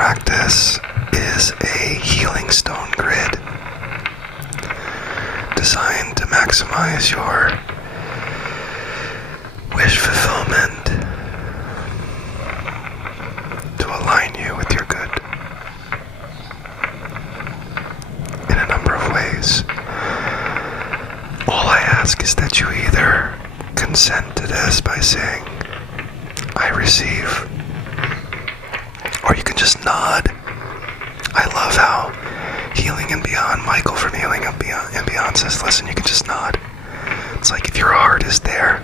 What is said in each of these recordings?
practice is a healing stone grid designed to maximize your wish fulfillment, to align you with your good in a number of ways. All I ask is that you either consent to this by saying, I receive, or you can just nod. I love how Healing and Beyond, Michael from Healing and Beyond says, listen, you can just nod. It's like if your heart is there,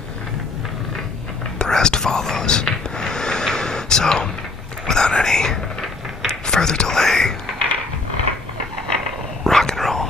the rest follows. So, without any further delay, rock and roll.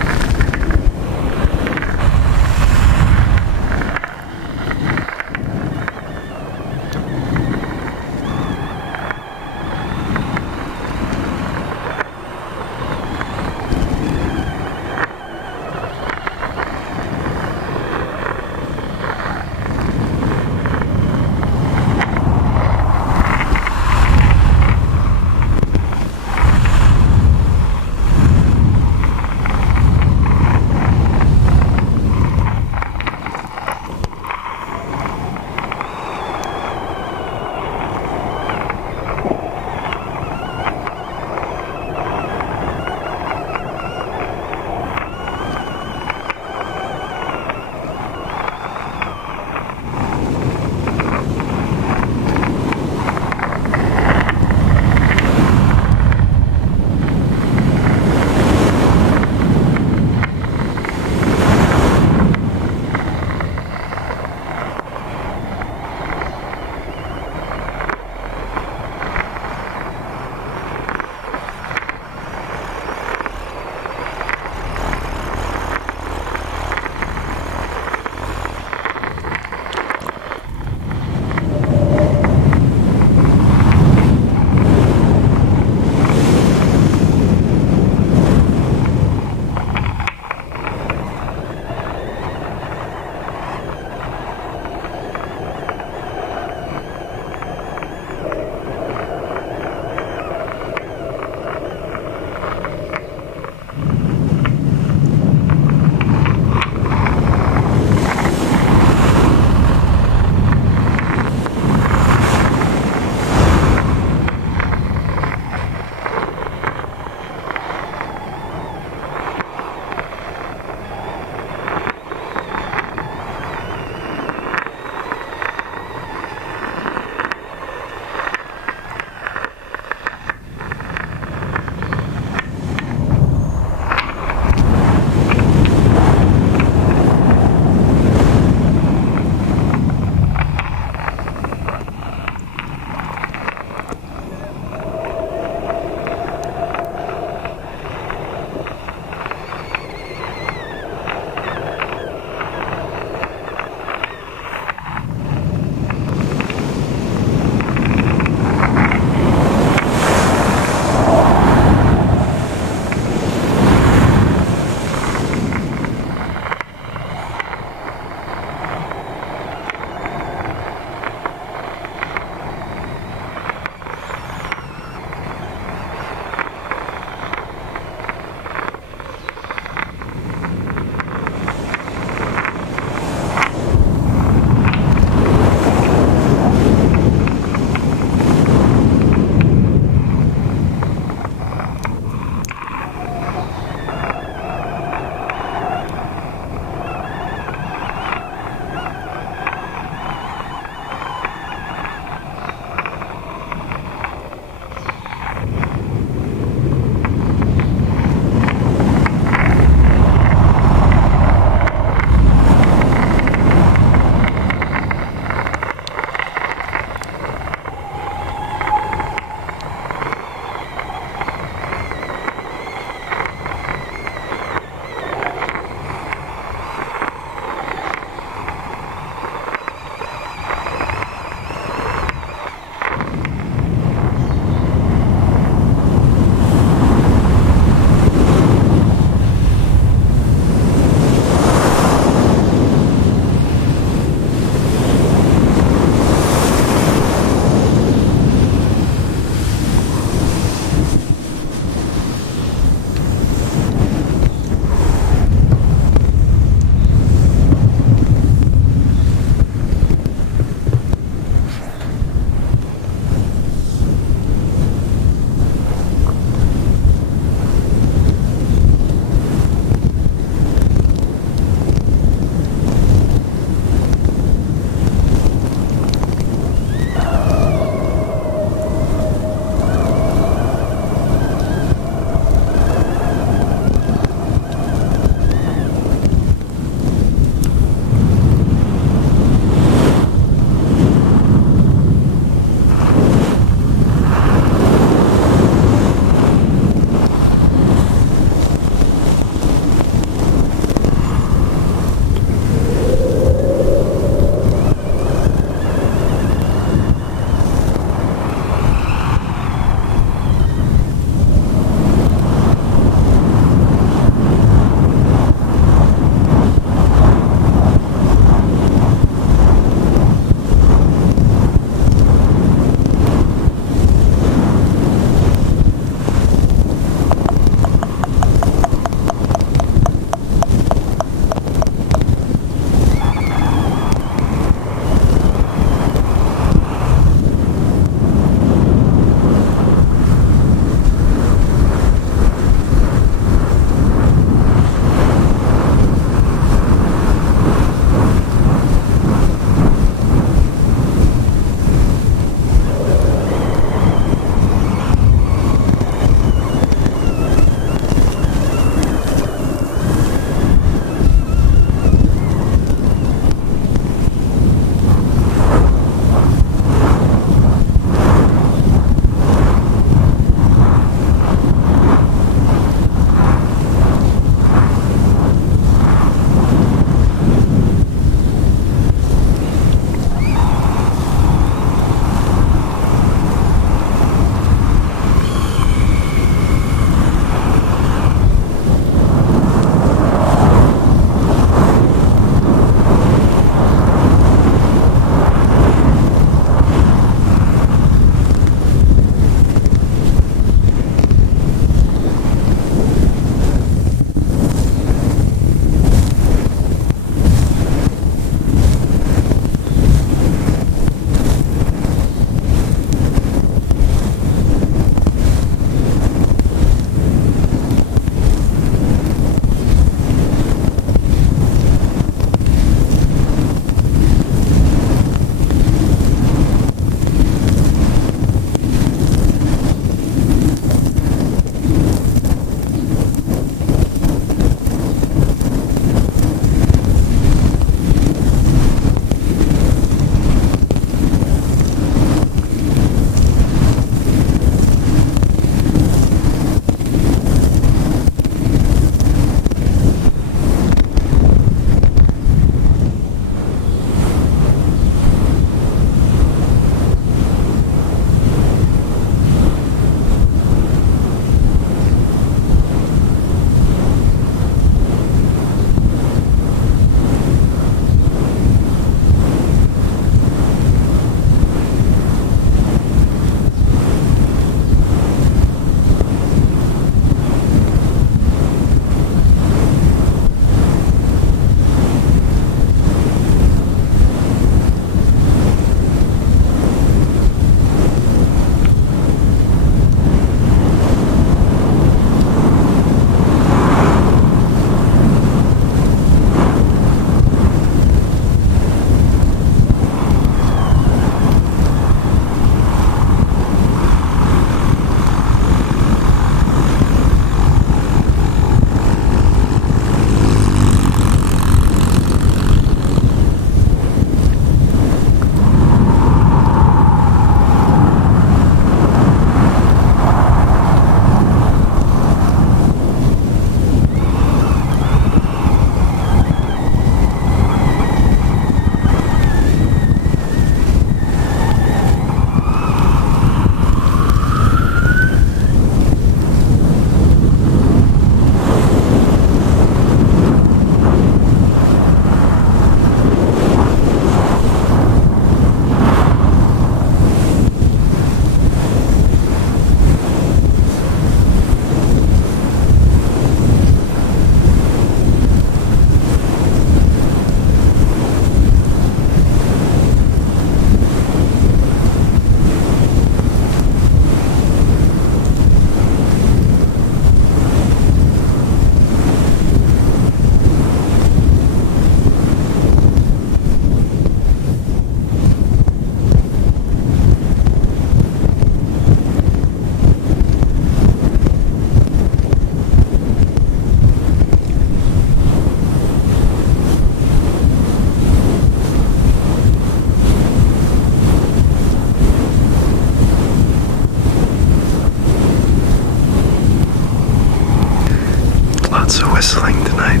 whistling tonight.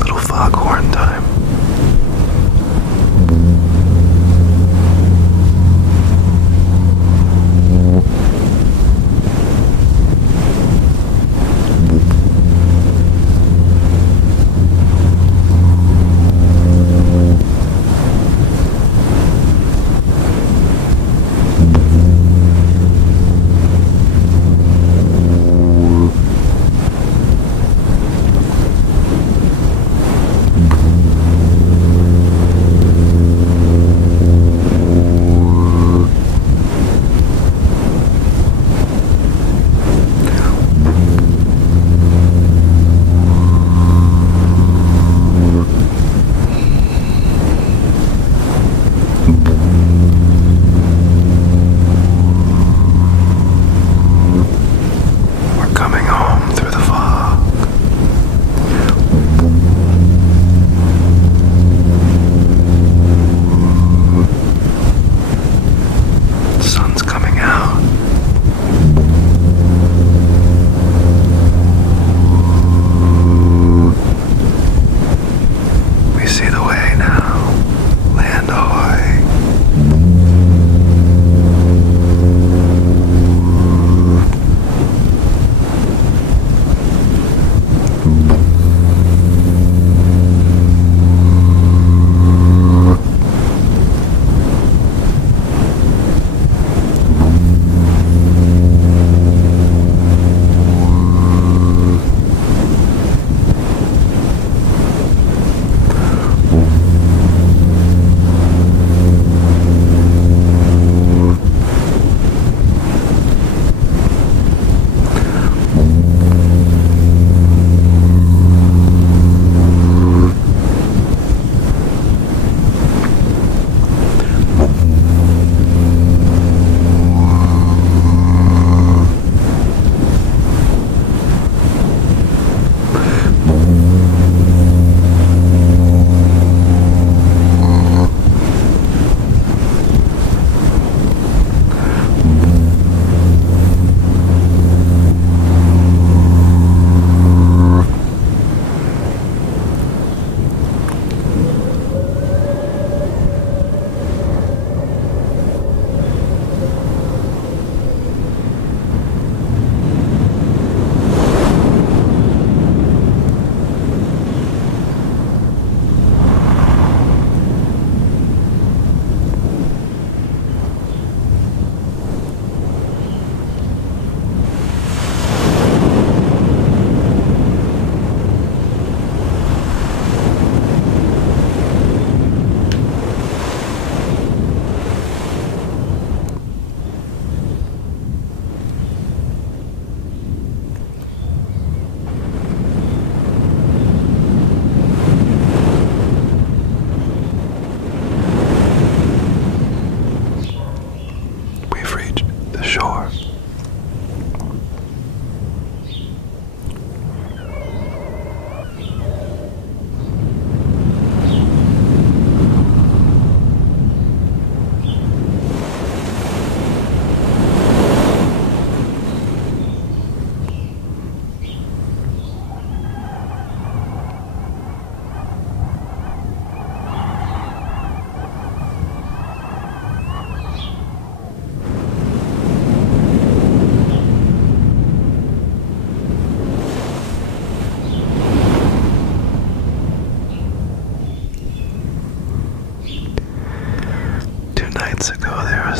Little foghorn time.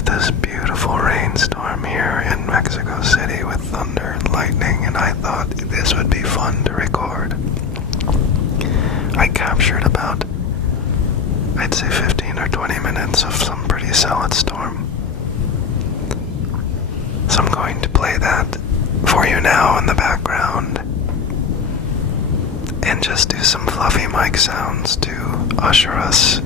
this beautiful rainstorm here in Mexico City with thunder and lightning, and I thought this would be fun to record. I captured about, I'd say 15 or 20 minutes of some pretty solid storm. So I'm going to play that for you now in the background and just do some fluffy mic sounds to usher us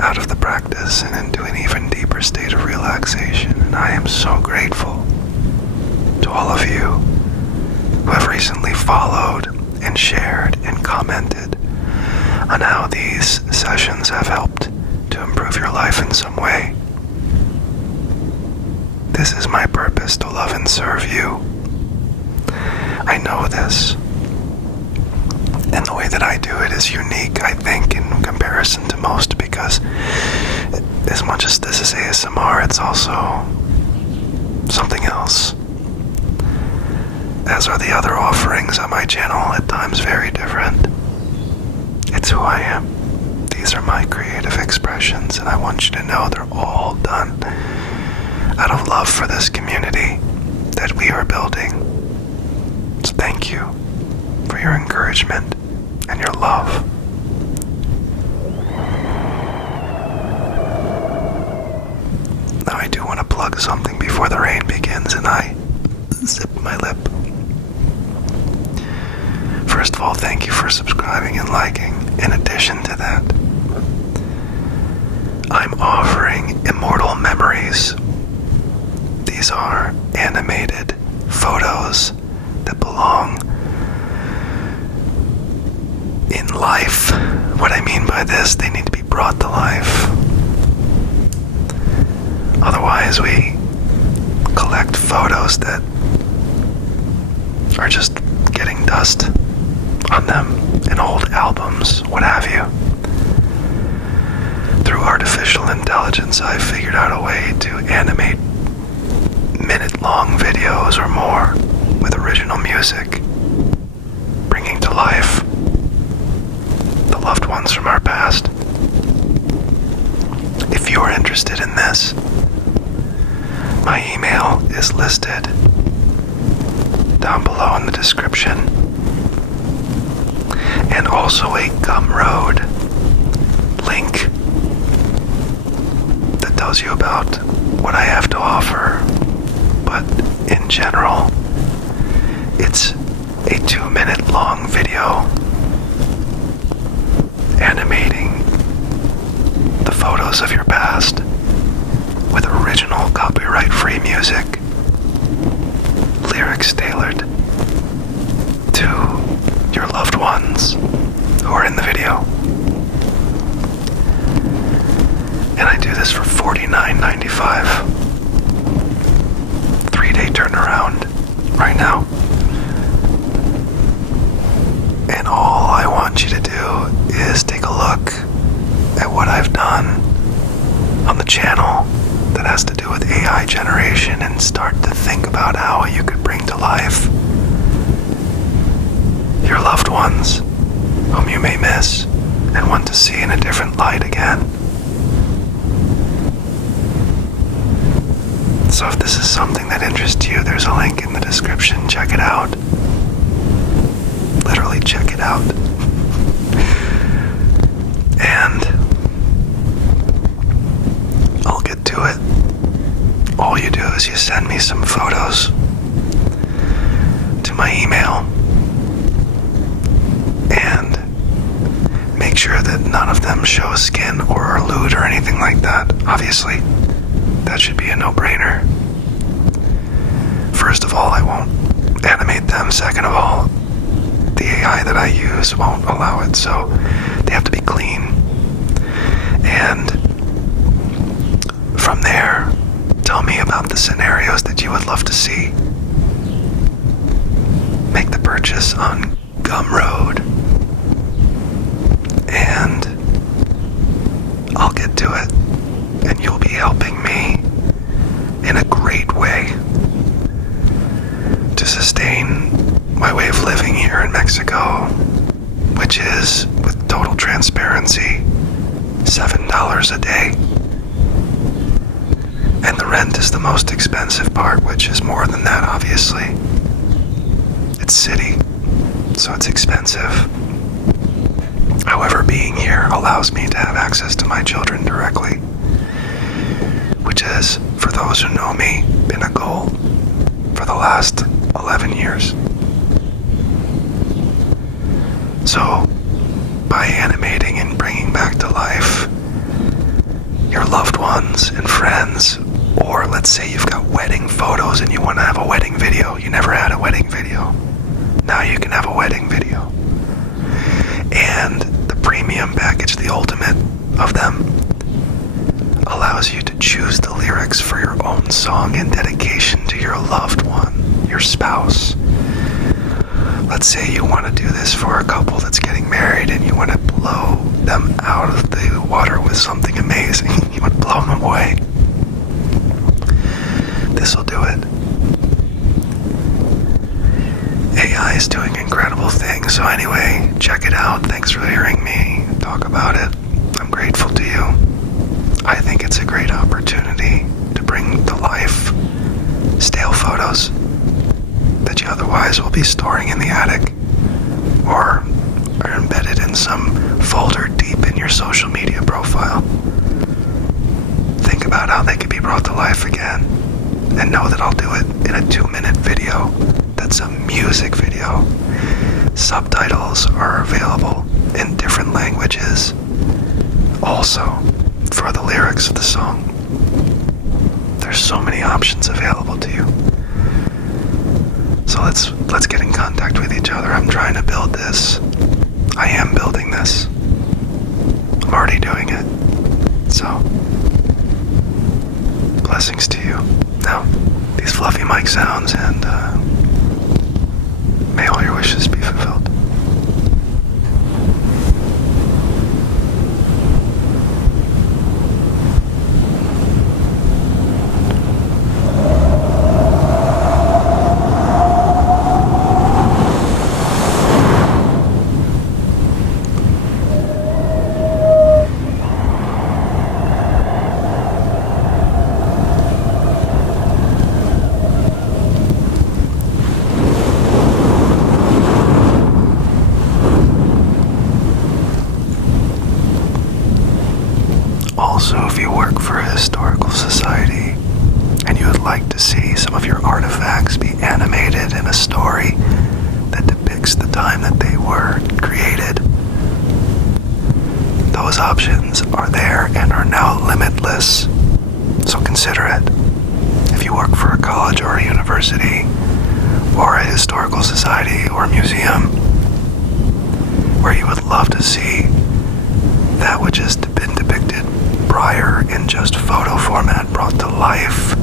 out of the practice and into an even deeper state of relaxation. And I am so grateful to all of you who have recently followed and shared and commented on how these sessions have helped to improve your life in some way. This is my purpose, to love and serve you. I know this. And the way that I do it is unique, I think, in comparison to most, because as much as this is ASMR, it's also something else. As are the other offerings on my channel, at times very different. It's who I am. These are my creative expressions, and I want you to know they're all done out of love for this community that we are building. So thank you for your encouragement and your love. Now I do want to plug something before the rain begins and I zip my lip. First of all, thank you for subscribing and liking. In addition to that, I'm offering Immortal Memories. These are animated photos that belong in life. What I mean by this, they need to be brought to life. Otherwise, we collect photos that are just getting dust on them in old albums, what have you. Through artificial intelligence, I've figured out a way to animate minute-long videos or more with original music, bringing to life the loved ones from our past. If you are interested in this, my email is listed down below in the description, and also a Gumroad link that tells you about what I have to offer. But in general, it's a 2-minute long video animating the photos of your past with original copyright-free music, lyrics tailored to your loved ones who are in the video. And I do this for $49.95. 3-day turnaround right now. And all I want you to do is take a look at what I've done on the channel that has to do with AI generation and start to think about how you could bring to life your loved ones whom you may miss and want to see in a different light again. So if this is something that interests you, there's a link in the description. Check it out. Literally check it out. And I'll get to it. All you do is you send me some photos to my email and make sure that none of them show skin or are lewd or anything like that. Obviously, that should be a no-brainer. First of all, I won't animate them. Second of all, the AI that I use won't allow it, so they have to be clean. And from there, tell me about the scenarios that you would love to see. Make the purchase on Gumroad, and I'll get to it, and you'll be helping me in a great way to sustain my way of living here in Mexico, which is, with total transparency, $7 a day. And the rent is the most expensive part, which is more than that, obviously. It's city, so it's expensive. However, being here allows me to have access to my children directly, which has, for those who know me, been a goal for the last 11 years. So, by animating and bringing back to life your loved ones and friends, or let's say you've got wedding photos and you want to have a wedding video. You never had a wedding video. Now now you can have a wedding video. And the premium package, the ultimate of them, allows you to choose the lyrics for your own song in dedication to your loved one, your spouse. Let's say you want to do this for a couple that's getting married and you want to blow them out of the water with something amazing. You want to blow them away. This will do it. AI is doing incredible things. So anyway, check it out. Thanks for hearing me talk about it. I'm grateful to you. I think it's a great opportunity to bring to life stale photos that you otherwise will be storing in the attic or are embedded in some folder deep in your social media profile. Think about how they could be brought to life again, and know that I'll do it in a 2-minute video that's a music video. Subtitles are available in different languages also for the lyrics of the song. There's so many options available to you. So let's get in contact with each other. I'm trying to build this. I am building this. I'm already doing it. So, blessings to you. Now, these fluffy mic sounds, and may all your wishes be fulfilled. Also, if you work for a historical society and you would like to see some of your artifacts be animated in a story that depicts the time that they were created, those options are there and are now limitless. So consider it. If you work for a college or a university or a historical society or a museum where you would love to see that which has been depicted prior in just photo format brought to life,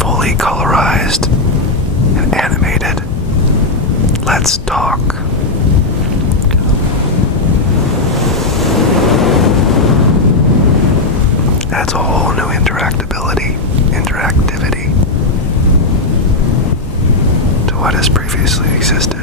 fully colorized and animated, let's talk. That's a whole new interactivity to what has previously existed.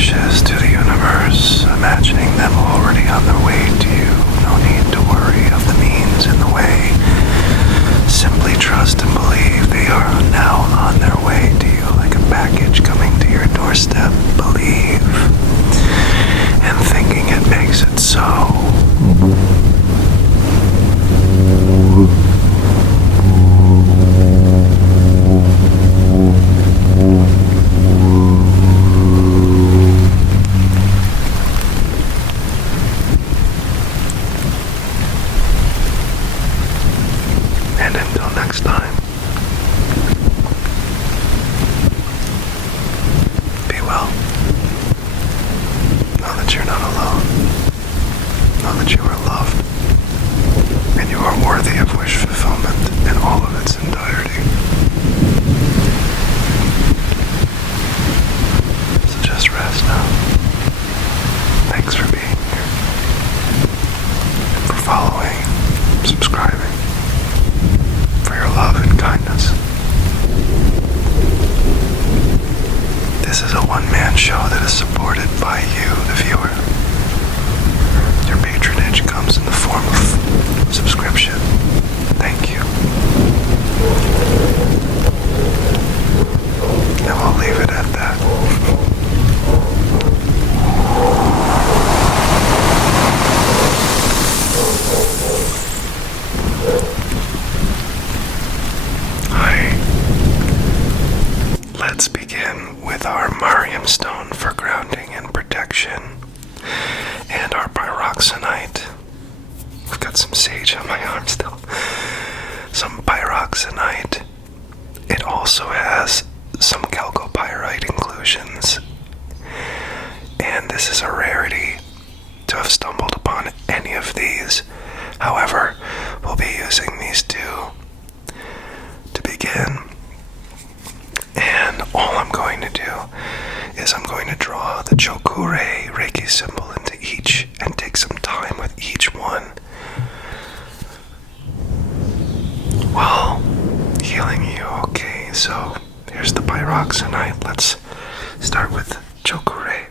wishes to the universe, imagining them already on their way to you. No need to worry of the means in the way. Simply trust and believe they are now on their way to you like a package coming to your doorstep. Believe. And thinking it makes it so. And until next time, be well. Know that you're not alone. Know that you are loved. And you are worthy of wish fulfillment in all of its entirety. So just rest now. Thanks for being here. And for following, subscribing. For your love and kindness. This is a one-man show that is supported by you, the viewer. Your patronage comes in the form of subscription. Thank you. And we'll leave it at that. Let's begin with our Mariam stone for grounding and protection, and our Pyroxenite. I've got some sage on my arm still. Some Pyroxenite. It also has some chalcopyrite inclusions, and this is a rarity to have stumbled upon any of these. However, we'll be using these two to begin. And all I'm going to do is I'm going to draw the Cho Ku Rei Reiki symbol into each and take some time with each one while healing you. Okay, so here's the Pyroxenite. Let's start with Cho Ku Rei.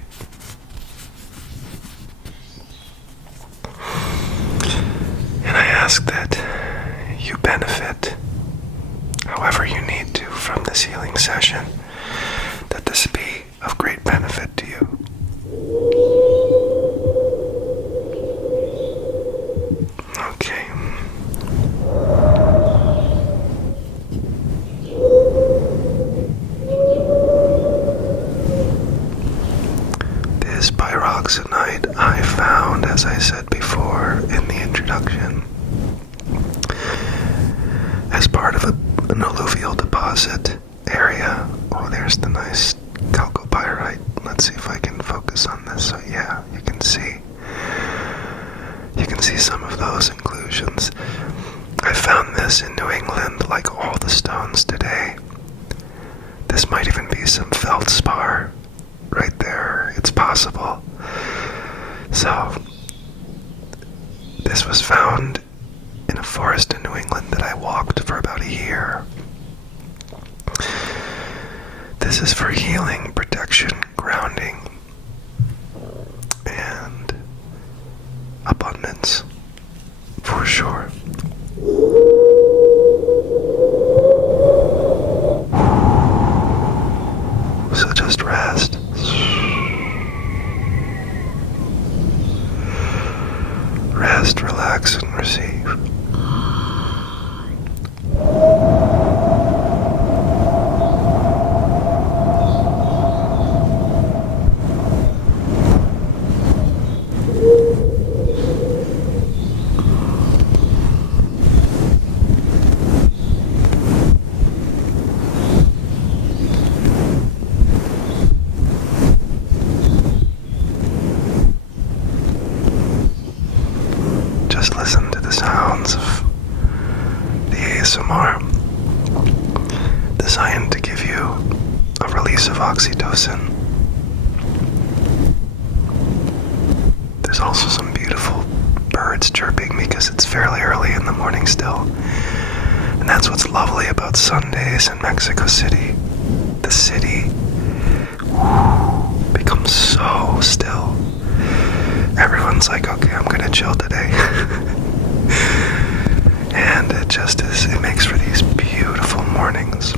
And I ask that you benefit however you need to from this healing session, that this be of great benefit to you. Okay. This Pyroxenite I found, as I said before in the introduction, as part of an alluvial deposit area. Oh, there's the nice chalcopyrite. Let's see if I can focus on this. So yeah, you can see some of those inclusions. I found this in New England, like all the stones today. This might even be some feldspar right there. It's possible. So this was found in a forest in New England that I walked for about a year. This is for healing, protection, grounding, and abundance, for sure. So just rest. Rest, relax, and receive. Just listen to the sounds of the ASMR, designed to give you a release of oxytocin. There's also some beautiful birds chirping because it's fairly early in the morning still. And that's what's lovely about Sundays in Mexico City. The city becomes become so still. Everyone's like, okay, I'm gonna chill today. And it just is, it makes for these beautiful mornings.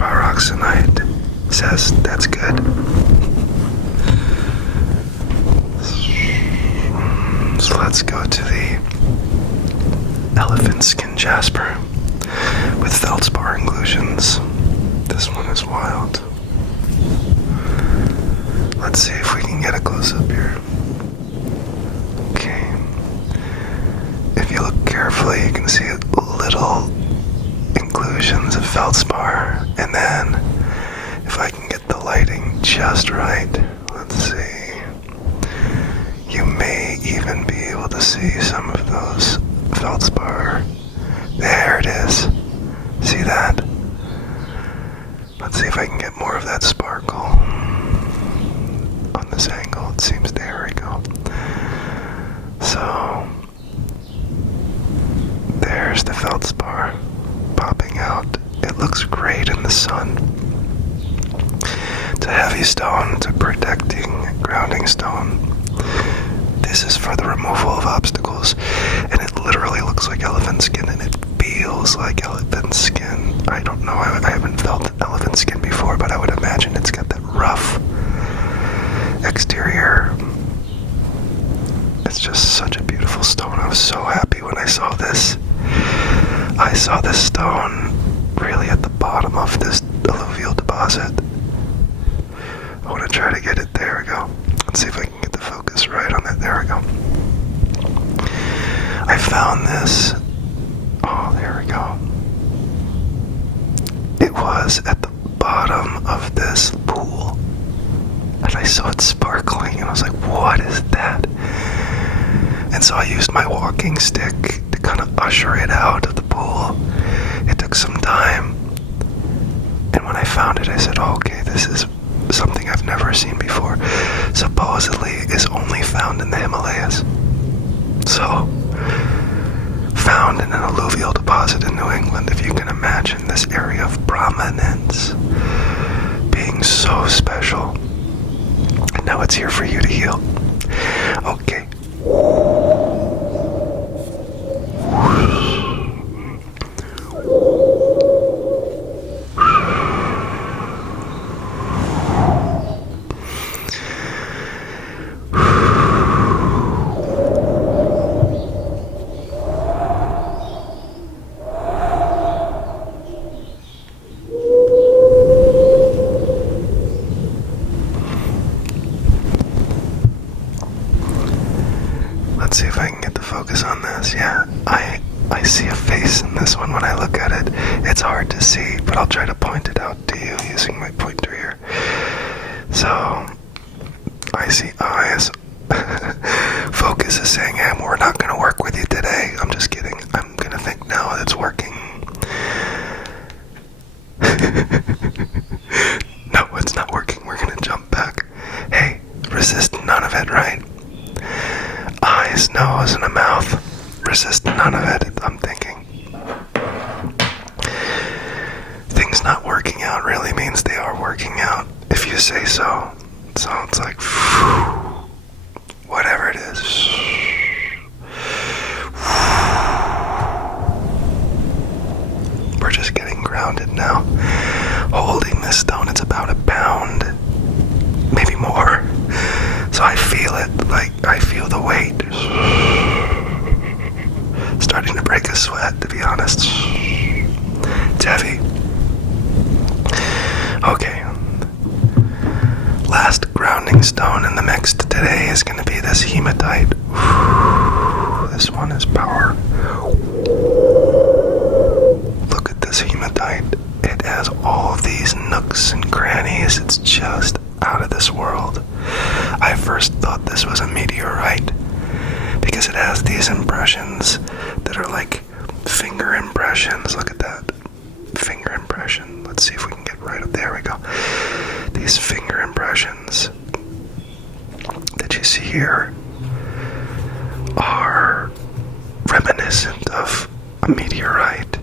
Pyroxenite says that's good. So let's go to the elephant skin jasper with feldspar inclusions. This one is wild. Let's see if we can get a close up here. Okay. If you look carefully, you can see little inclusions of feldspar, and then if I can get the lighting just right, let's see, you may even be able to see some of those feldspar. There it is. See that? Let's see if I can get more of that sparkle on this angle. It seems, there we go. So there's the feldspar popping out. It looks great in the sun. It's a heavy stone. It's a protecting, grounding stone. This is for the removal of obstacles, and it literally looks like elephant skin, and it feels like elephant skin. I don't know, I haven't felt elephant skin before, but I would imagine it's got that rough exterior. It's just such a beautiful stone. I was so happy when I saw this. I saw this stone really at the bottom of this alluvial deposit. I want to try to get it. There we go. Let's see if I can get the focus right on that. There we go. I found this. Oh, there we go. It was at the bottom of this pool, and I saw it sparkling, and I was like, what is that? And so I used my walking stick to kind of usher it out of the pool. It took some time, and when I found it, I said, oh, okay, this is something I've never seen before. Supposedly is only found in the Himalayas. So, found in an alluvial deposit in New England. If you can imagine this area of prominence being so special. And now it's here for you to heal. Okay. Let's see if I can get the focus on this. Yeah, I see a face in this one when I look at it. It's hard to see, but I'll try to point it out to you using my pointer here. So, I see eyes. Focus is saying, hey, we're not going to work with you today. I'm just kidding. I'm going to think, no, it's working. No, it's not working. We're going to jump back. Hey, resist none of it, right? Eyes, nose, and a mouth. Resist none of it, I'm thinking. Things not working out really means they are working out, if you say so. So it's like, whatever it is. We're just getting grounded now. Holding this stone, it's about a pound, maybe more. So I feel it, like I feel the weight. Starting to break a sweat, to be honest. It's heavy. Okay. Last grounding stone in the mix today is going to be this Hematite. This one is power. Look at this Hematite. It has all of these nooks and crannies. It's just out of this world. I first thought this was a meteorite because is it has these impressions that are like finger impressions. Look at that. Finger impression. Let's see if we can get right up there. We go. These finger impressions that you see here are reminiscent of a meteorite.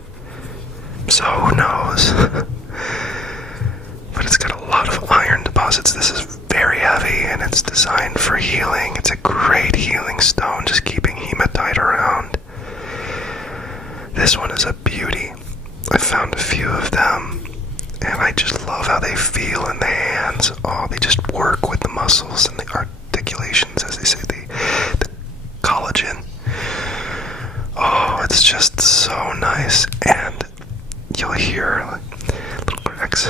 So who knows? But it's got a lot of iron deposits. This is very heavy and it's designed for healing. It's a great healing stone, just keeping hematite around. This one is a beauty. I found a few of them and I just love how they feel in the hands. Oh, they just work with the muscles and the articulations, as they say, the collagen. Oh, it's just so nice. And you'll hear like little cracks.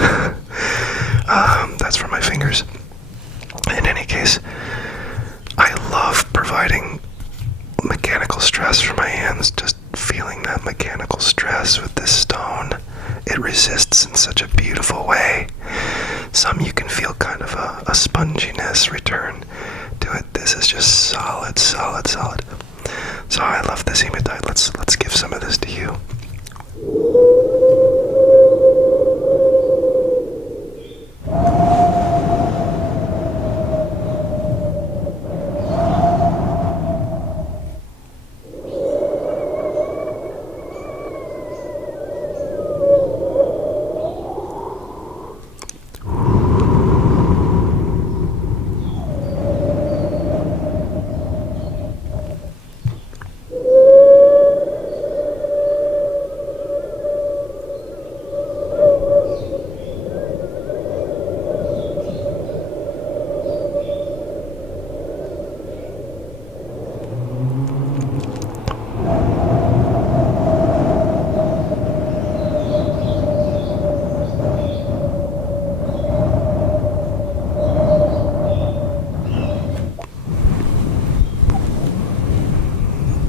That's from my fingers. In any case, I love providing mechanical stress for my hands. Just feeling that mechanical stress with this stone. It resists in such a beautiful way. Some you can feel kind of a sponginess return to it. This is just solid, solid, solid. So I love this hematite. Let's give some of this to you.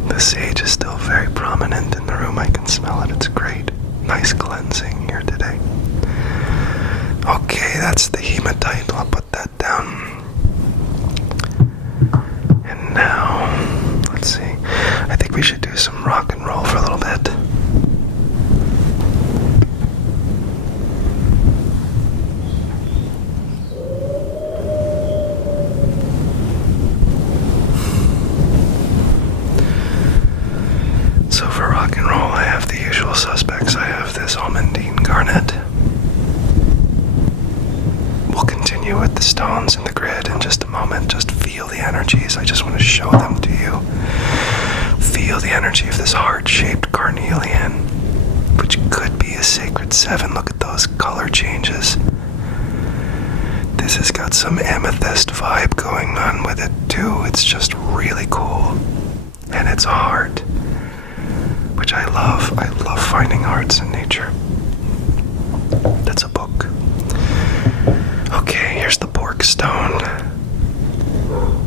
The sage is still very prominent in the room. I can smell it. It's great. Nice cleansing here today. Okay, that's the hematite. I'll put that down. And now, let's see. I think we should do some rock and roll for a little bit. So for rock and roll, I have the usual suspects. I have this almandine garnet. We'll continue with the stones in the grid in just a moment. Just feel the energies. I just want to show them to you. Feel the energy of this heart-shaped carnelian, which could be a sacred 7. Look at those color changes. This has got some amethyst vibe going on with it too. It's just really cool. And it's a heart, which I love. I love finding hearts in nature. That's a book. Okay, here's the Porkstone.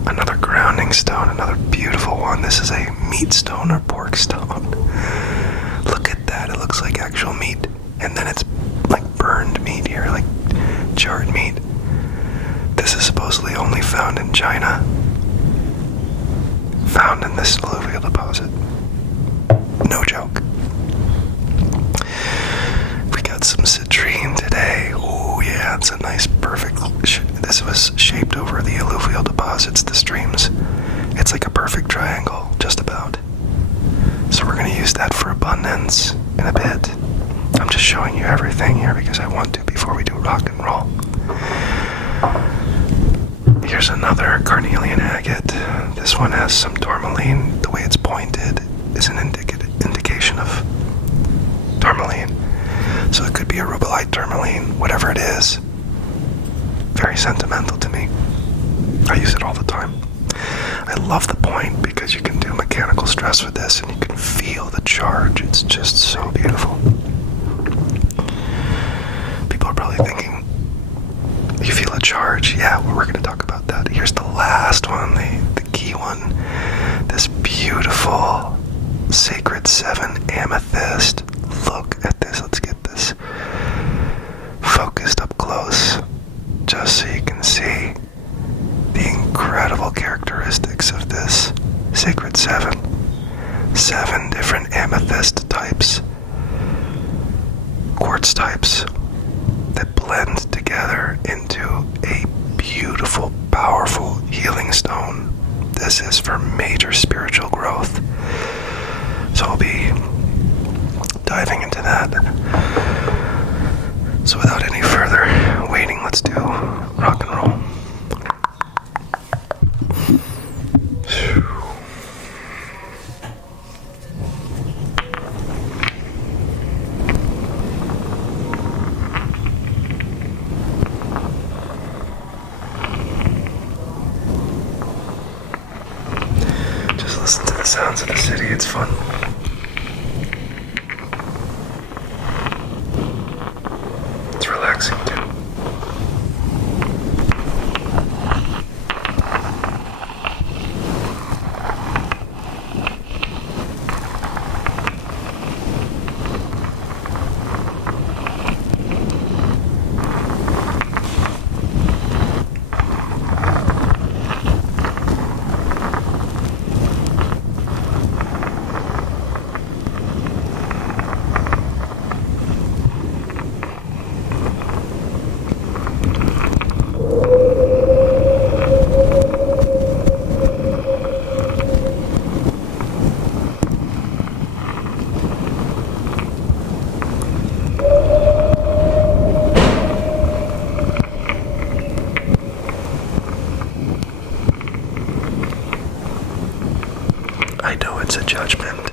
Another grounding stone, another beautiful one. This is a meat stone or pork stone. Look at that, it looks like actual meat. And then it's like burned meat here, like charred meat. This is supposedly only found in China. Found in this alluvial deposit. No joke. We got some citrine today. Oh yeah, it's a nice perfect. This was shaped over the alluvial deposits, the streams. It's like a perfect triangle, just about. So we're going to use that for abundance in a bit. I'm just showing you everything here because I want to before we do rock and roll. Here's another Carnelian Agate. This one has some Tourmaline. The way it's pointed is an indication of Tourmaline. So it could be a Rubellite Tourmaline, whatever it is. Very sentimental to me. I use it all the time. I love the point because you can do mechanical stress with this and you can feel the charge. It's just so beautiful. People are probably thinking, you feel a charge? Yeah, well, we're going to talk about that. Here's the last one, the key one. This beautiful Sacred 7 Amethyst. Look at this. Let's get this focused up close just so you can see the incredible characteristics of this sacred seven. 7 different amethyst types, quartz types that blend together into a beautiful, powerful healing stone. This is for major spiritual growth. So I'll be diving into that. So without any further waiting, let's do rock and roll. Just listen to the sounds of the city, it's fun. It's relaxing too. I know it's a judgment.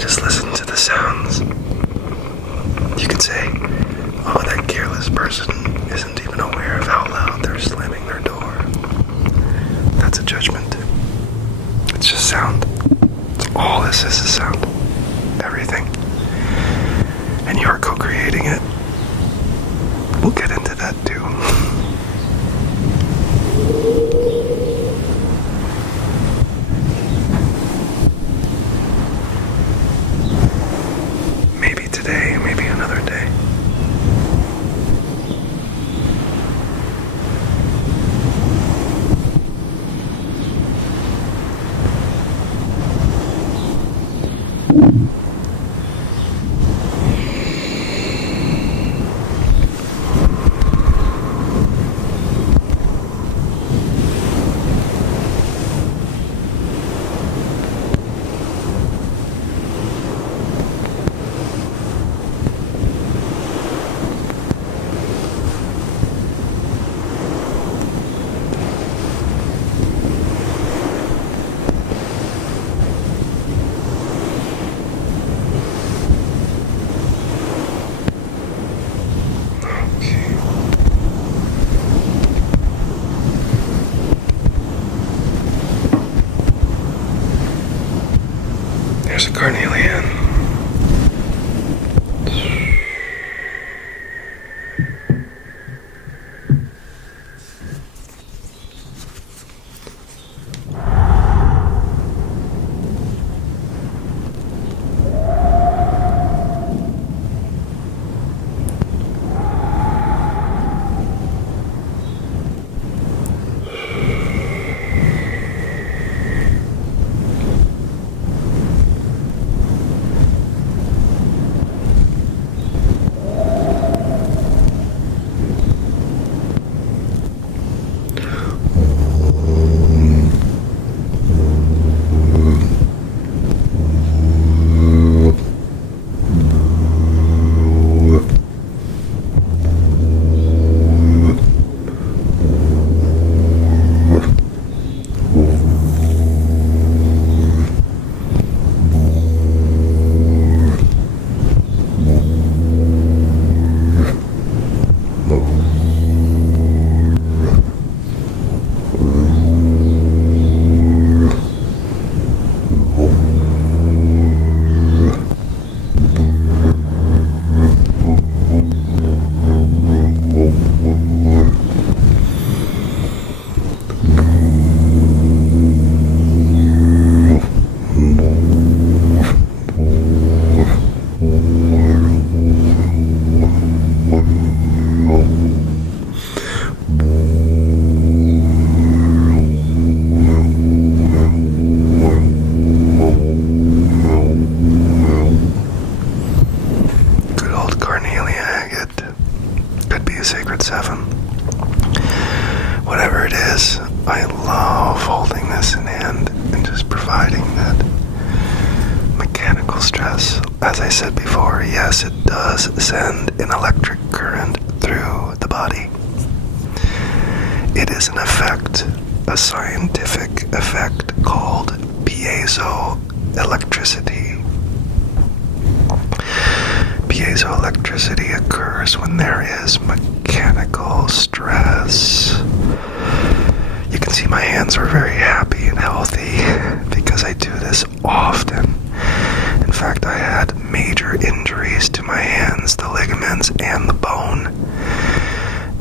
Just listen to the sounds. You could say, oh, that careless person isn't even aware of how loud they're slamming their door. That's a judgment. It's just sound. All this is sound. Everything. And you're co-creating it. We'll get into that too. Maybe today, maybe another day. There's a Carnelian. I love holding this in hand and just providing that mechanical stress. As I said before, yes, it does send an electric current through the body. It is an effect, a scientific effect called piezoelectricity. Piezoelectricity occurs when there is mechanical stress. You can see my hands are very happy and healthy because I do this often. In fact, I had major injuries to my hands, the ligaments and the bone.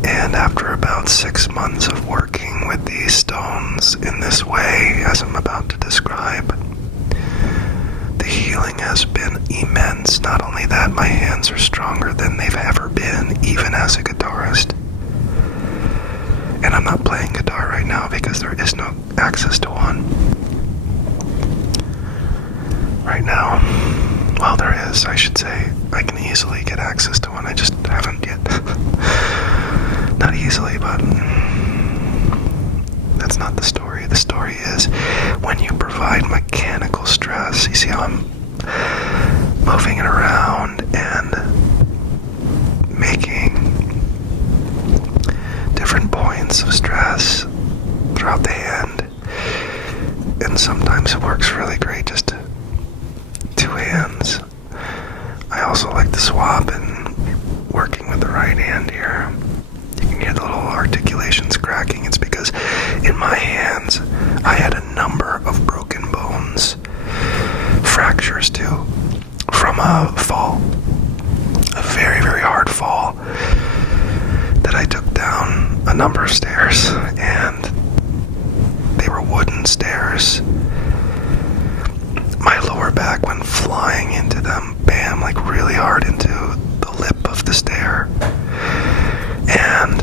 And after about 6 months of working with these stones in this way, as I'm about to describe, the healing has been immense. Not only that, my hands are stronger than they've ever been, even as a guitarist. And I'm not playing guitar right now because there is no access to one. Right now, well, there is, I should say. I can easily get access to one, I just haven't yet. Not easily, but that's not the story. The story is when you provide mechanical stress. You see how I'm moving it around and making different points of stress throughout the hand. And sometimes it works really great just to two hands. I also like to swap and working with the right hand here. You can hear the little articulations cracking. It's because in my hands I had a number of broken bones, fractures too, from a fall, a very, very hard fall that I took down a number of stairs, and they were wooden stairs. My lower back went flying into them, bam, like really hard into the lip of the stair. And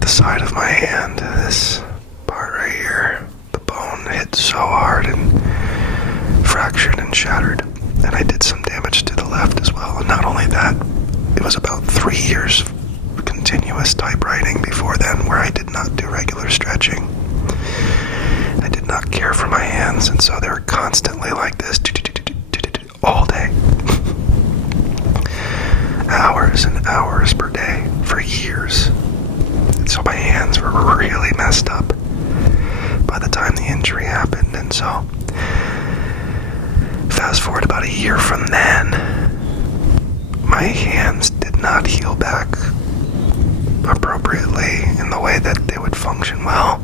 the side of my hand, this part right here, the bone hit so hard and fractured and shattered. And I did some damage to the left as well. And not only that, it was about 3 years of continuous typewriting before then where I did not do regular stretching. I did not care for my hands, and so they were constantly like this all day. Hours and hours per day for years. And so my hands were really messed up by the time the injury happened. And so fast forward about a year from then, my hands did not heal back appropriately in the way that they would function well.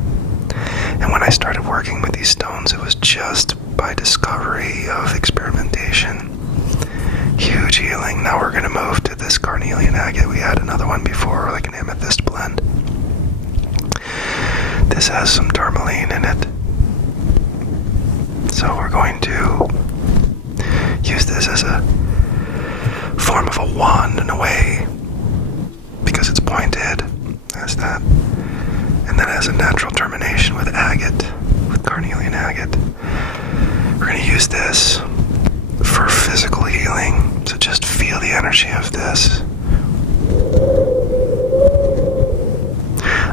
And when I started working with these stones, it was just by discovery of experimentation. Huge healing. Now we're going to move to this Carnelian Agate. We had another one before, like an amethyst blend. This has some Tourmaline in it. So we're going to use this as a form of a wand in a way, because it's pointed as that. And then as a natural termination with agate, with Carnelian Agate. We're going to use this for physical healing. So just feel the energy of this.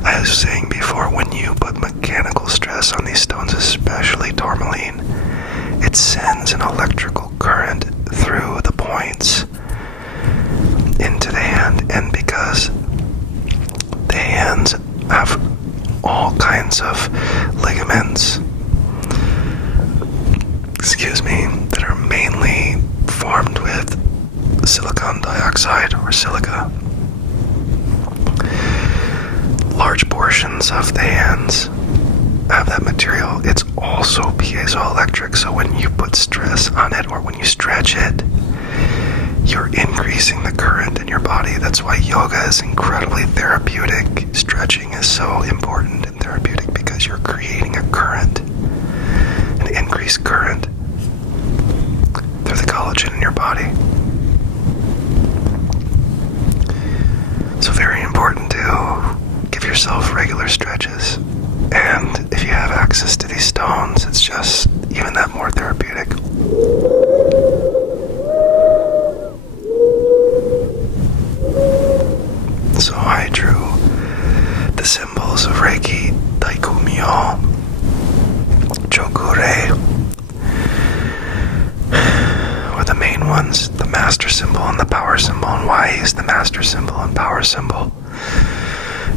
I was saying before, when you put mechanical stress on these stones, especially Tourmaline, it sends an electrical current through the points into the hand. And because the hands have all kinds of ligaments, that are mainly formed with silicon dioxide or silica. Large portions of the hands have that material. It's also piezoelectric, so when you put stress on it or when you stretch it, you're increasing the current in your body. That's why yoga is incredibly therapeutic. Stretching is so important and therapeutic because you're creating a current, an increased current through the collagen in your body. So very important to give yourself regular stretches. And if you have access to these stones, it's just even that more therapeutic. So I drew the symbols of Reiki I use the master symbol and power symbol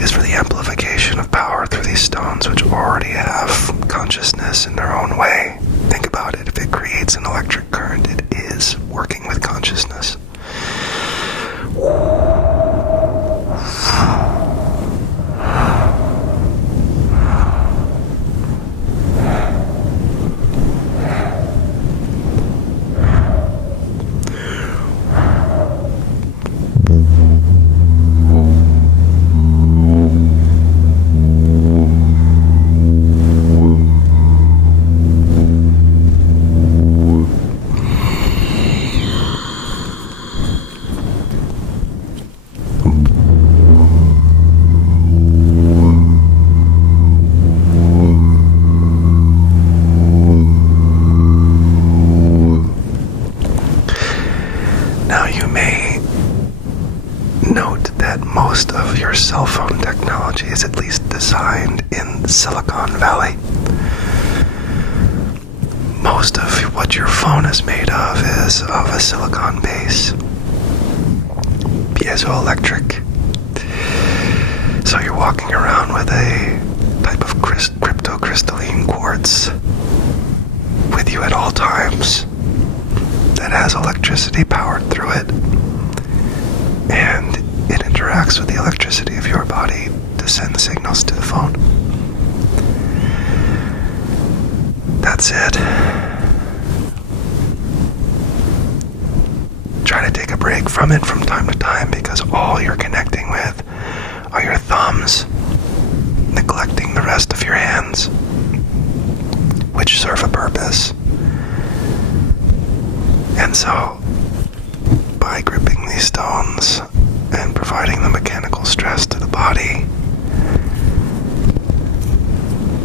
is for the amplification of power through these stones, which already have consciousness in their own way. Think about it. If it creates an electric current, it is working with consciousness. Most of your cell phone technology is at least designed in Silicon Valley. Most of what your phone is made of is of a silicon base. Piezoelectric. So you're walking around with a type of cryptocrystalline quartz with you at all times that has electricity powered through it. And it interacts with the electricity of your body to send signals to the phone. That's it. Try to take a break from it from time to time, because all you're connecting with are your thumbs, neglecting the rest of your hands, which serve a purpose. And so, by gripping these stones and providing the mechanical stress to the body,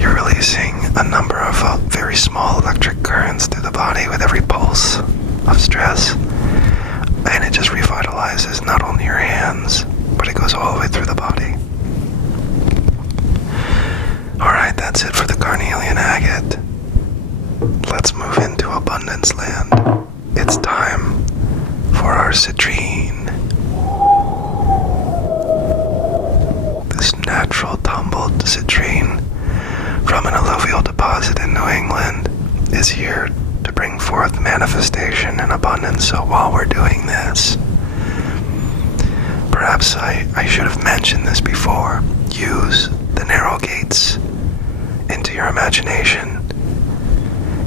you're releasing a number of very small electric currents through the body with every pulse of stress, and it just revitalizes not only your hands, but it goes all the way through the body. Alright, that's it for the Carnelian Agate. Let's move into Abundance Land. It's time for our Citrine. This natural tumbled citrine from an alluvial deposit in New England is here to bring forth manifestation and abundance. So while we're doing this, perhaps I should have mentioned this before, use the narrow gates into your imagination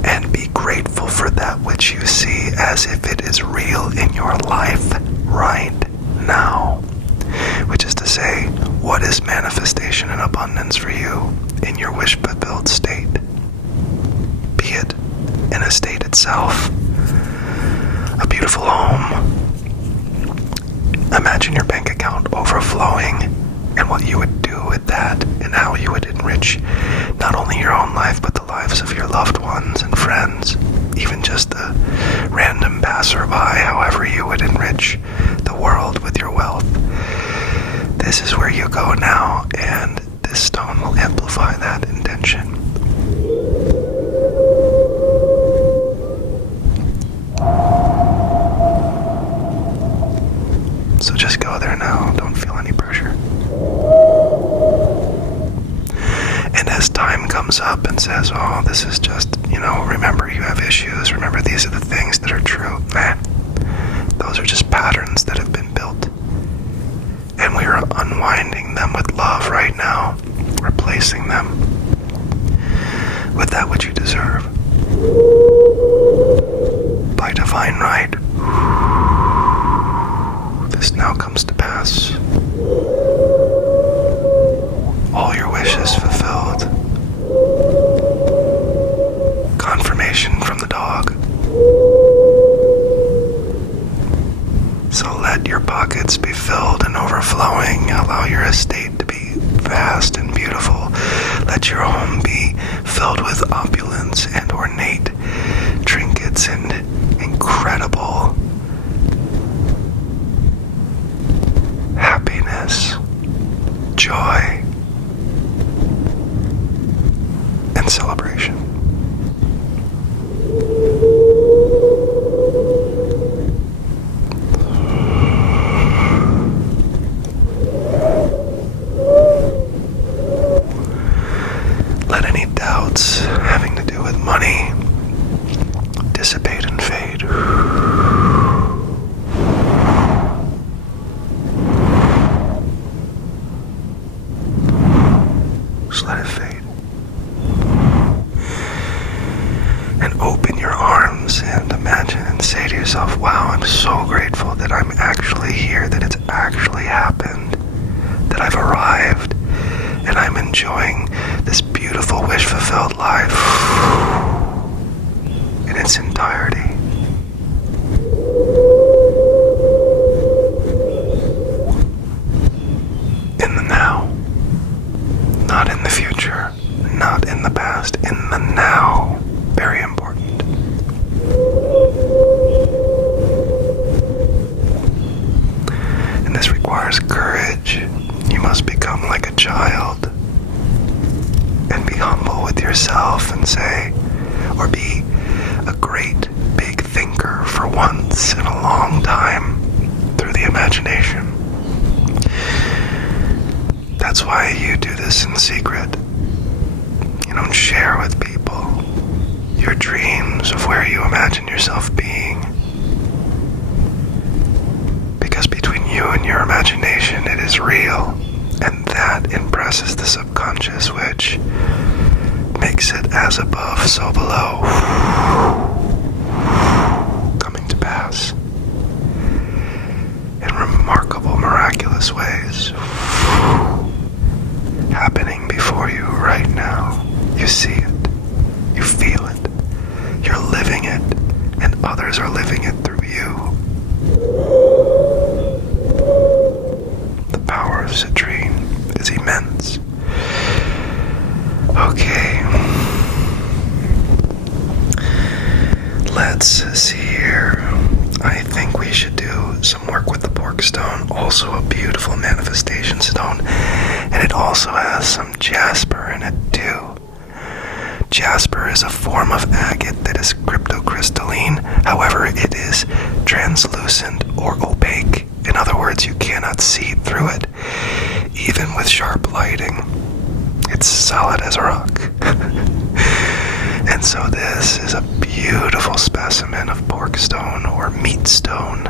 and be grateful for that which you see as if it is real in your life right now. Which is to say, what is manifestation and abundance for you in your wish-fulfilled state? Be it in a state itself, a beautiful home. Imagine your bank account overflowing and what you would do with that and how you would enrich not only your own life but the lives of your loved ones and friends, even just a random passerby, however you would enrich the world with your wealth. This is where you go now, and this stone will amplify that intention. So just go there now, don't feel any pressure. And as time comes up and says, oh, this is just, remember you have issues, remember these are the things that are true. Those are just patterns that have been built. And we are unwinding them with love right now, replacing them with that which you deserve. By divine right, this now comes to pass. All your wishes fulfilled. Confirmation from the dog. So let your pockets be filled and overflowing. Allow your estate to be vast and beautiful. Let your home be filled with opulence and ornate trinkets and incredible happiness, joy, and celebration. with money dissipate and fade. Just let it fade. And open your arms and imagine and say to yourself, wow, I'm so grateful that I'm actually here, that it's actually happened, that I've arrived, and I'm enjoying this beautiful wish-fulfilled life in its entirety. In the now. Not in the future, not in the past, in the now. Very important. And this requires courage. You must become like a child and be humble with yourself and say, or be a great big thinker for once in a long time through the imagination. That's why you do this in secret. You don't share with people your dreams of where you imagine yourself being. Because between you and your imagination, it is real. And that impresses the subconscious, which makes it as above, so below. Coming to pass. In remarkable, miraculous ways. Happening before you right now. You see it. You feel it. You're living it. And others are living it through you. The power of Citrine is immense. Okay. Let's see here. I think we should do some work with the Porkstone. Also a beautiful manifestation stone. And it also has some jasper in it too. Jasper is a form of agate that is cryptocrystalline. However, it is translucent or opaque. In other words, you cannot see through it, even with sharp lighting. It's solid as a rock. And so this is a beautiful specimen of porkstone or meat stone,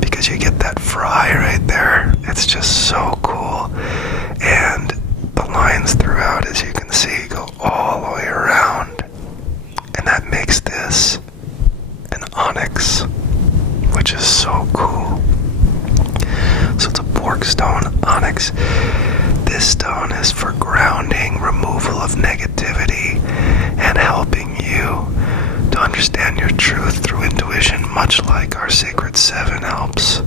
because you get that fry right there. It's just so cool. And the lines throughout, as you can see, go all the way around. And that makes this an onyx, which is so cool. So it's a porkstone onyx. This stone is for grounding, removal of negativity, and helping you to understand your truth through intuition, much like our sacred seven helps.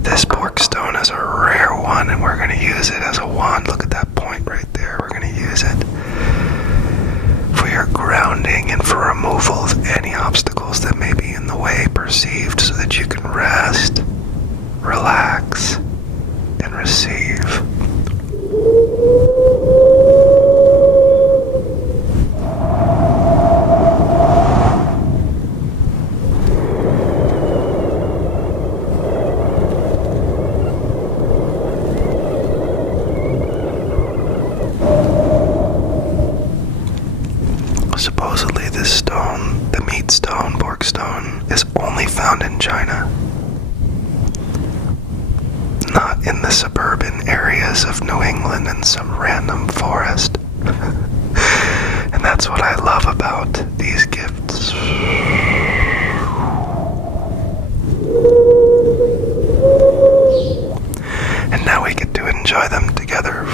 This porkstone is a rare one, and we're going to use it as a wand. Look at that point right there. We're going to use it for your grounding and for removal of any obstacles that may be in the way perceived, so that you can rest, relax, and receive. Supposedly this stone, the meat stone, porkstone, is only found in China. Not in the suburban areas of New England in some random forest. And that's what I love about these gifts. And now we get to enjoy them together.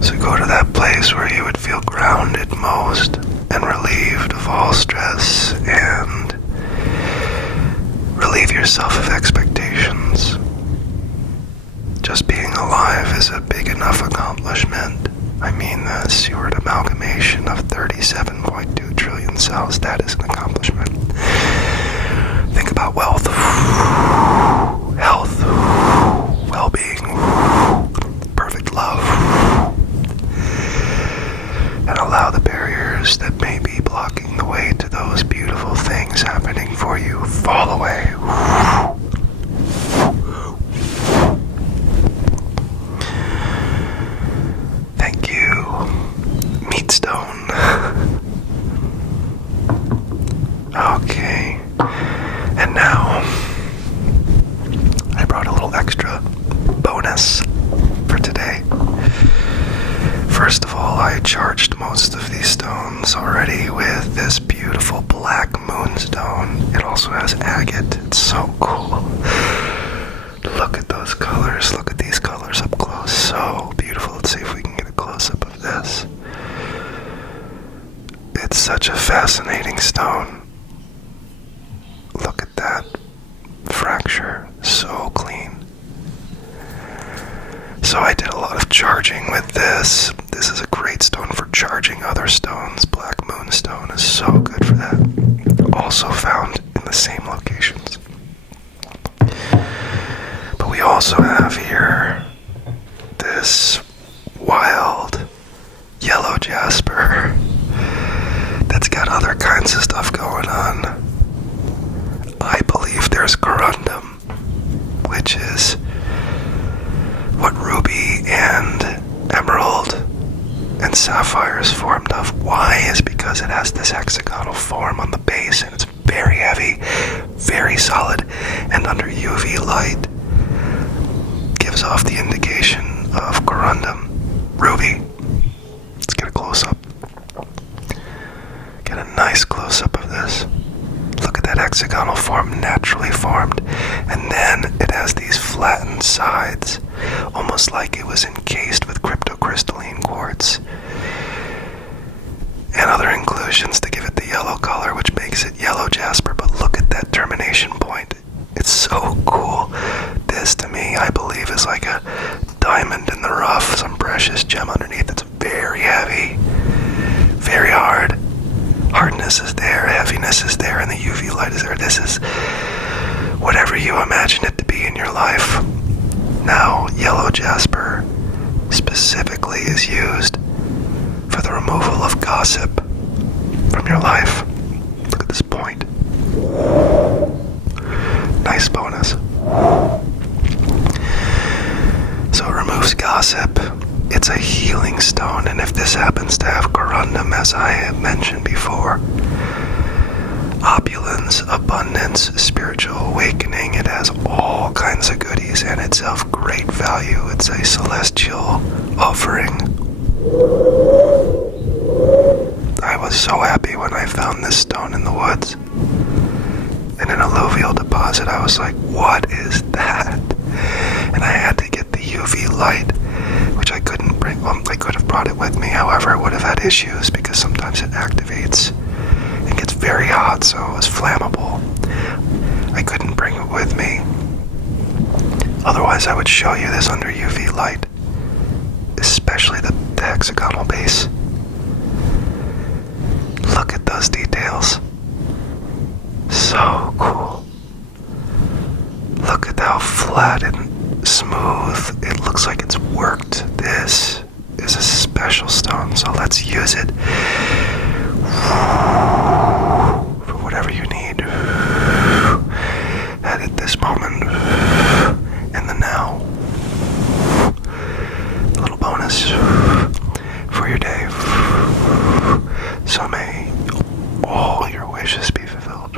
So go to that place where you would feel grounded most. and relieved of all stress, and relieve yourself of expectations. Just being alive is a big enough accomplishment. I mean this, you're an amalgamation of 37.2 trillion cells. That is an accomplishment. Think about wealth, health, well-being, perfect love, and allow the barriers that may be blocking the way to those beautiful things happening for you fall away. Thank you, Meatstone. Okay, and now I brought a little extra bonus for today. First of all, I charged most of these stones already with this beautiful black moonstone. It also has agate. It's so cool. Look at those colors. Look at these colors up close. So beautiful. Let's see if we can get a close-up of this. It's such a fascinating stone. Look at that fracture. So clean. So I did a lot of charging with this. This is a great stone for charging other stones. Black moonstone is so good for that. Also found in the same locations. But we also have here this wild yellow jasper that's got other kinds of stuff going on. I believe there's corundum, which is what ruby and emerald and sapphire is formed of. Why? Is because it has this hexagonal form on the base, and it's very heavy, very solid, and under UV light gives off the indication of corundum. Ruby. Let's get a close-up. Get a nice close-up of this. Look at that hexagonal form, naturally formed, and then it has these flattened sides, almost like it was encased with cryptocrystalline quartz and other inclusions to give it the yellow color, which makes it yellow jasper. But look at that termination point. It's so cool. This, to me, I believe, is like a diamond in the rough, some precious gem underneath. It's very heavy, very hard. Hardness is there, heaviness is there, and the UV light is there. This is whatever you imagine it to be in your life. Now, yellow jasper specifically is used for the removal of gossip from your life. Look at this point. Nice bonus. So it removes gossip. It's a healing stone, and if this happens to have corundum, as I have mentioned before, opulence, abundance, spiritual awakening, it has all kinds of goodies, and it's of great value. It's a celestial offering. I was so happy when I found this stone in the woods. In an alluvial deposit, I was like, what is that? And I had to get the UV light, which I couldn't bring. Well, I could have brought it with me. However, I would have had issues because sometimes it activates and gets very hot, so it was flammable. I couldn't bring it with me. Otherwise, I would show you this under UV light, especially the hexagonal base. Look at those details. So cool. Look at how flat and smooth it looks like it's worked. This is a special stone, so let's use it for whatever you need at this moment in the now. A little bonus for your day. So may all your wishes be fulfilled.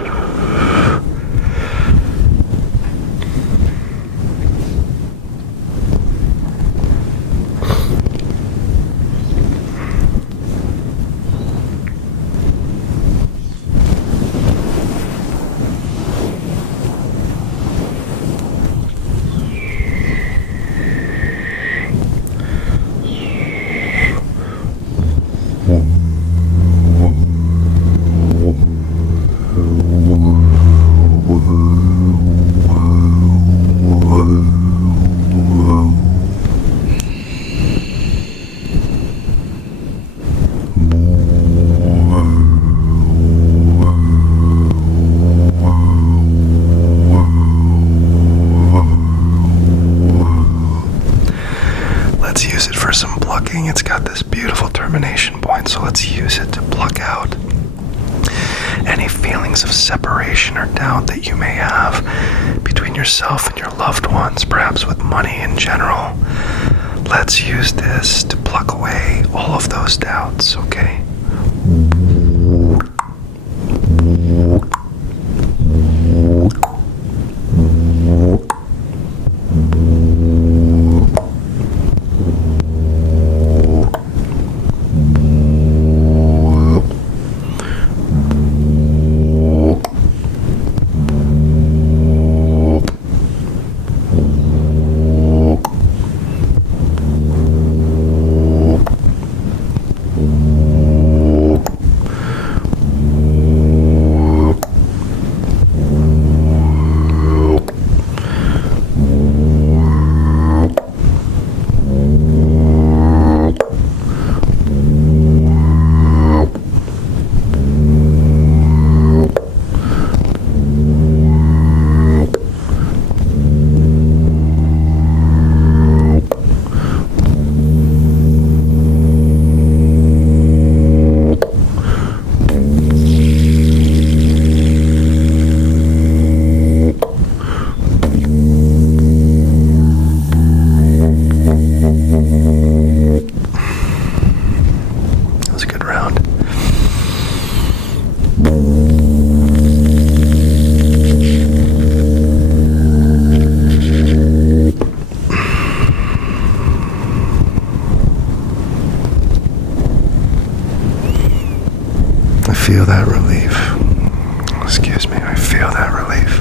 let's use it to pluck out any feelings of separation or doubt that you may have between yourself and your loved ones, perhaps with money in general. Let's use this to pluck away all of those doubts, okay? Feel that relief. Excuse me, I feel that relief.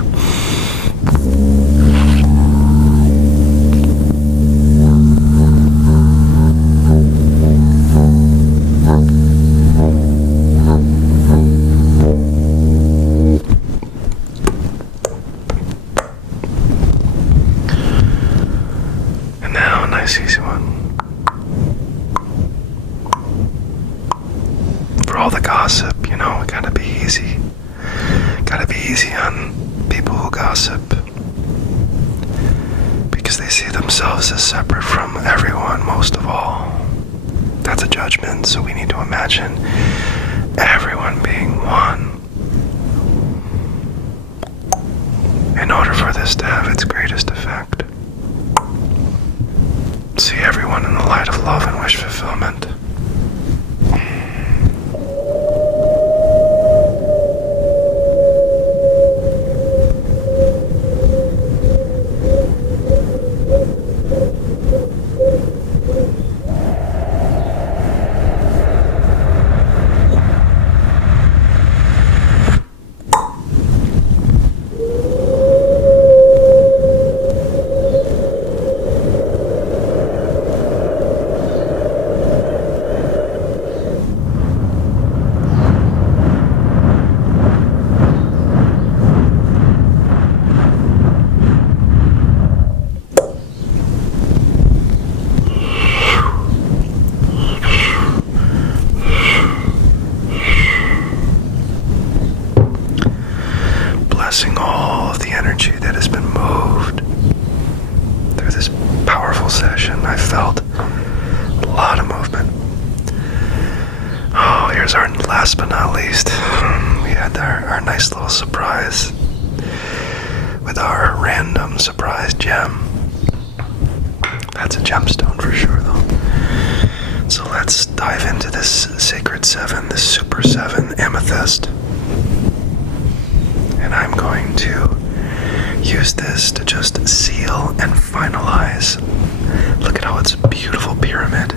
And now a nice easy one. For all the gossip, gotta be easy. Gotta be easy on people who gossip. Because they see themselves as separate from everyone, most of all. That's a judgment, so we need to imagine everyone being one. In order for this to have its greatest effect. See everyone in the light of love and wish fulfillment. All of the energy that has been moved through this powerful session. I felt a lot of movement. Oh, here's our last but not least. We had our nice little surprise with our random surprise gem. That's a gemstone for sure, though. So let's dive into this Sacred 7, this Super 7 Amethyst. And I'm going to use this to just seal and finalize. Look at how it's a beautiful pyramid.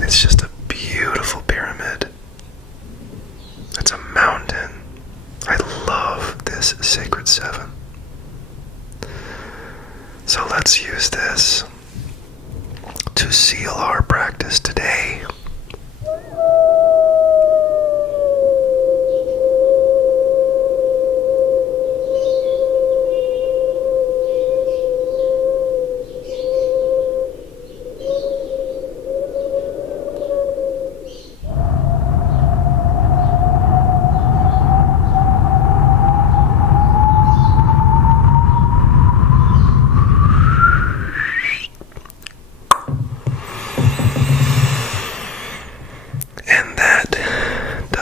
It's just a beautiful pyramid. It's a mountain. I love this Sacred 7. So let's use this to seal our practice today.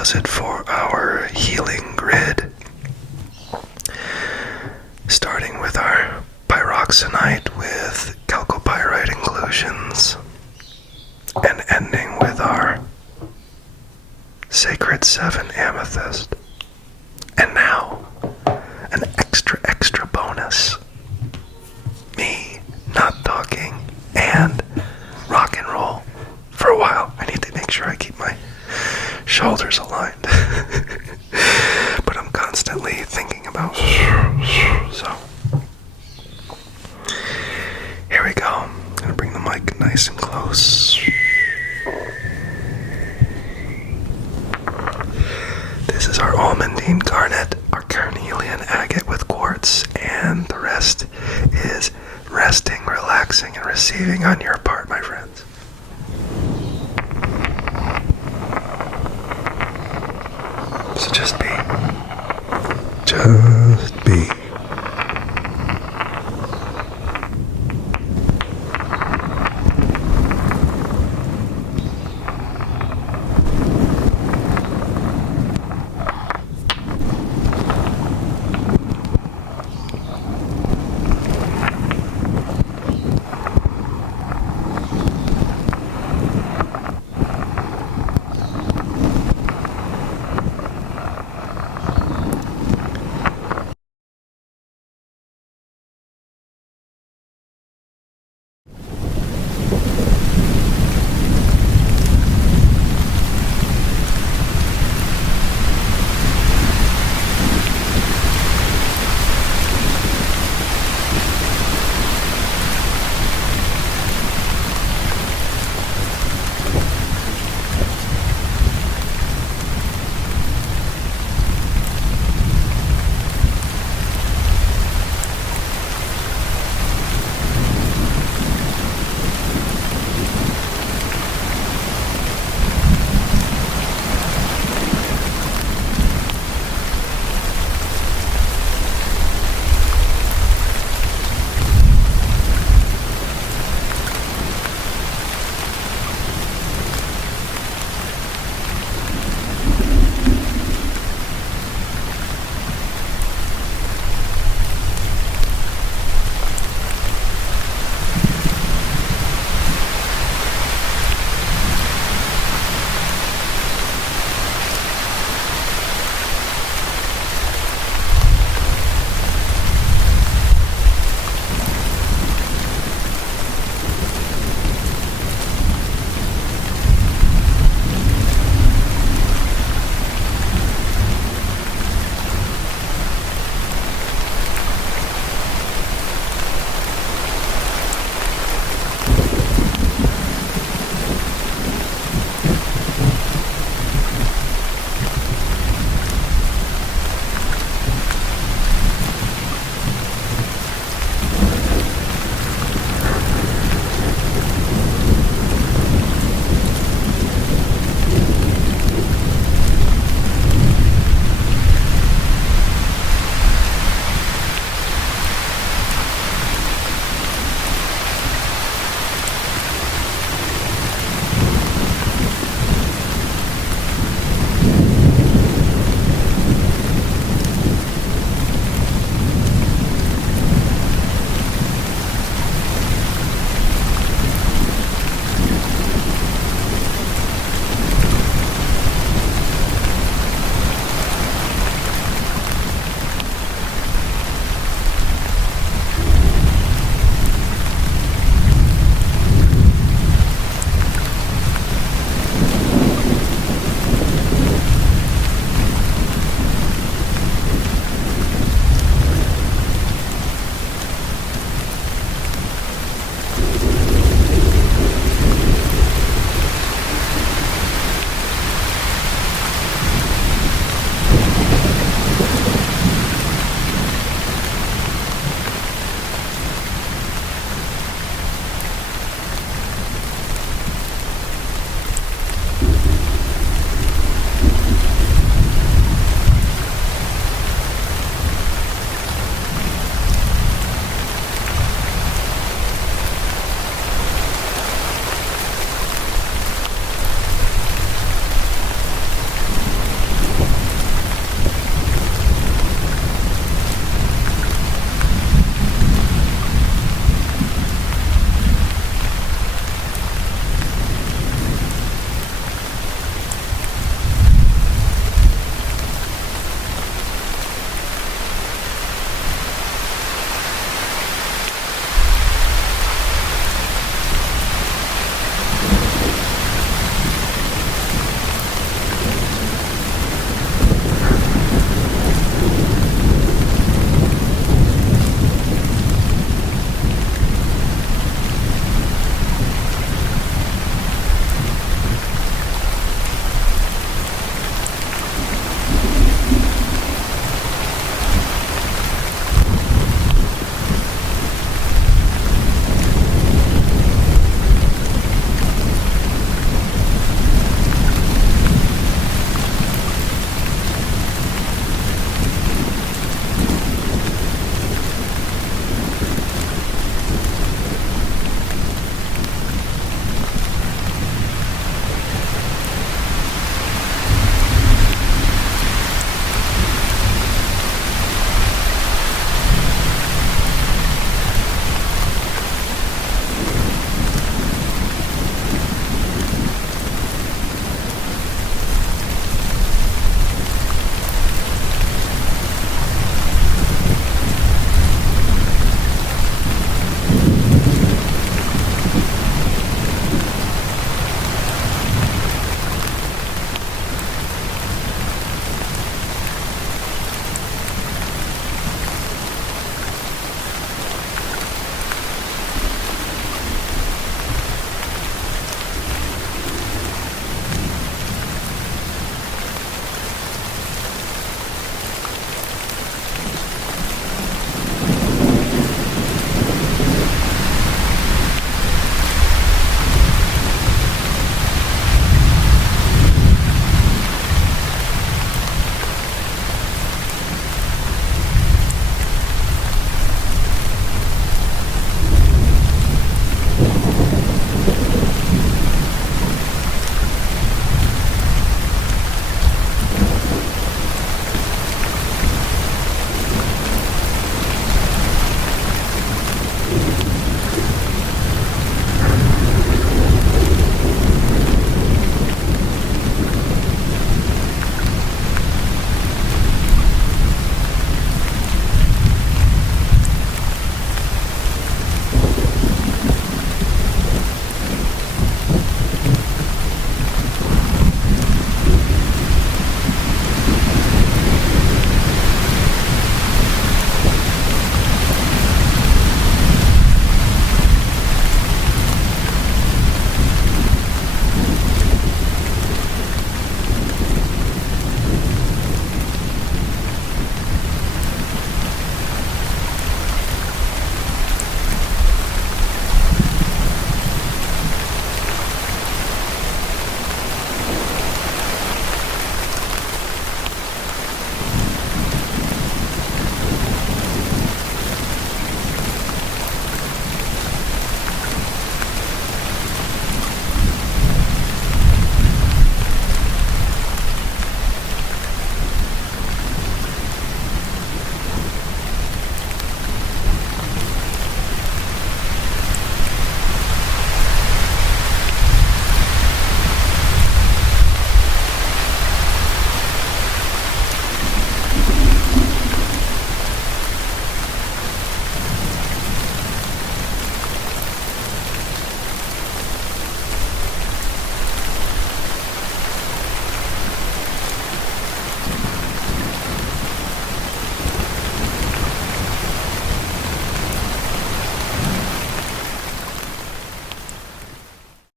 does it for our healing grid. Starting with our Pyroxenite with chalcopyrite inclusions, and ending with our sacred Seven Amethyst. And now, an extra bonus. Me not talking and rock and roll for a while. I need to make sure I keep my shoulders aligned. But I'm constantly thinking about so. Here we go. I'm gonna bring the mic nice and close. This is our almandine garnet, our carnelian agate with quartz, and the rest is resting, relaxing, and receiving on your part.